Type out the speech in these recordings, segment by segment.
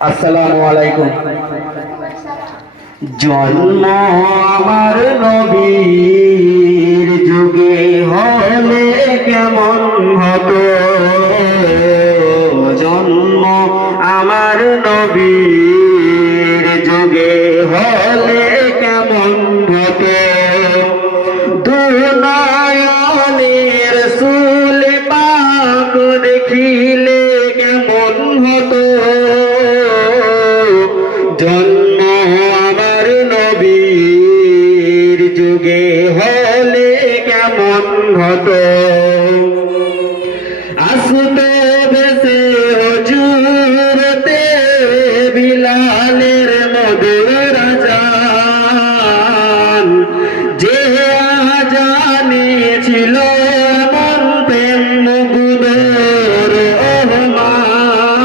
আসসালামু আলাইকুম। জন্ম আমার নবীর যুগে হলে কেমন হতো, জন্ম আমার নবীর যুগে হলে কেমন হতো, দুনয়নের রাসূল পাক দেখিলে কেমন হতো, জন্ম আমার নবীর যুগে হলে কেমন হতো, আসতে বেশে হুজুরতে বিলালের মধুর আযান, যে আযানে ছিল মন প্রেম মুগ্ধর রহমান,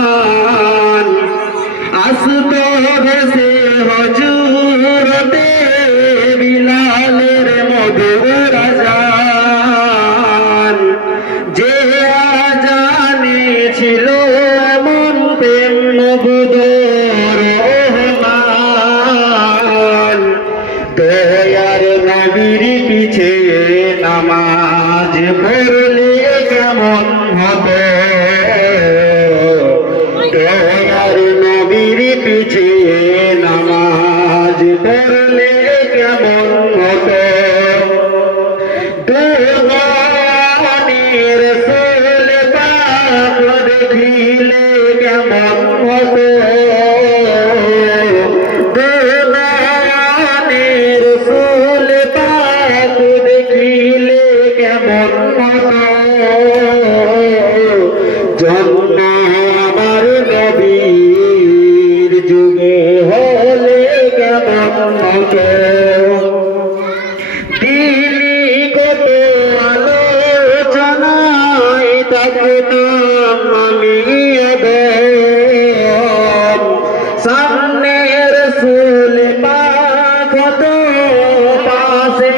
আসতে বেশে হুজুরতে বিলালের মধুর আযান, যে আযানে ছিল মন প্রেম মুগ্ধর রহমান, দয়ার নবীর পিছে নামাজ পড়লে কেমন হবে, দয়ার নবীর পিছে নামাজ পড়লে কেমন হবে, দুনয়নের রাসূল পাক দেখিলে কেমন হতো, দুনয়নের রাসূল পাক দেখিলে কেমন হতো, জন্ম আমার নবীর যুগে হলে কেমন হতো, তিনি কত আলোচনায় থাকতাম আমি আদম, সামনে রাসূল পাক হত পাশে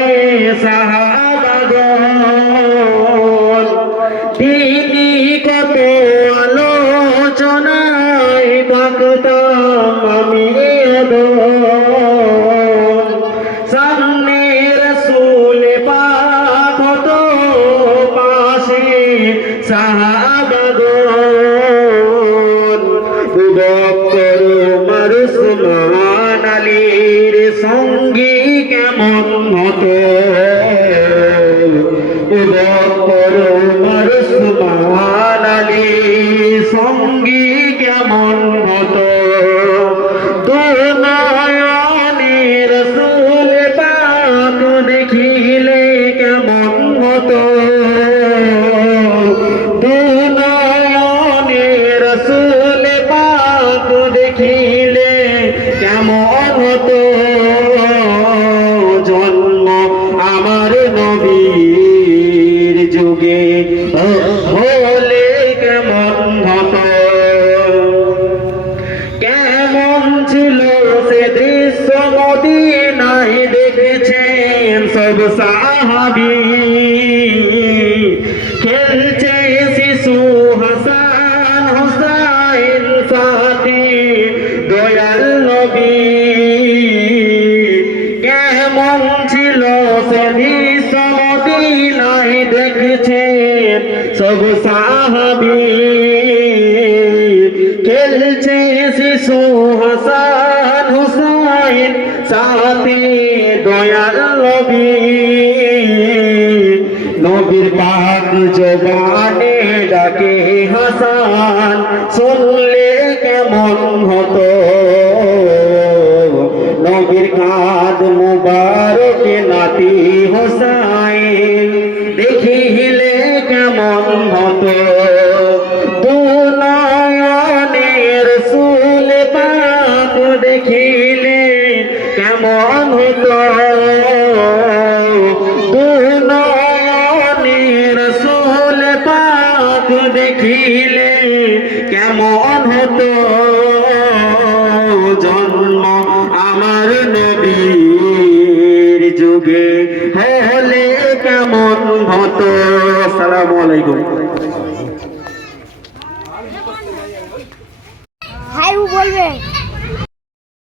সাহাবাগণ, তিনি কত আলোচনায় থাকতাম আমি আদম, সামনে রাসূল পাক হত পাশে সাহাবাগণ, আবু বকর ওমর উসমান আলীর সঙ্গী কেমন হতো, আবু বকর ওমর উসমান আলীর সঙ্গী কেমন হতো, দুনয়নের রাসূল পাক দেখিলে কেমন হতো, দুনয়নের রাসূল পাক দেখিলে কেমন হতো, জন্ম আমার নবীর যুগে হলে কেমন হতো, কেমন ছিল সে দৃশ্য মদিনায় দেখেছেন সব সাহাবী, খেলছে শিশু হাসান হুসাইন সাথে দয়াল নবী, কেমন ছিল সে দৃশ্য মদিনায় দেখেছেন সব সাহাবী, খেলছে শিশু হাসান হুসাইন সাথে দয়াল নবী, নবীর পাক জবানে ডাকে হাসান শুনলে কেমন হতো, নবীর কাঁধ মুবারকে নাতি হোসাইন দেখিলে কেমন হতো, দুনয়নের রাসূল পাক দেখিলে কেমন হতো, দুনয়নের রাসূল পাক দেখিলে কেমন হতো, জন্ম আমার নবীর যুগে হলে কেমন হতো। আসসালামু আলাইকুম। বলবে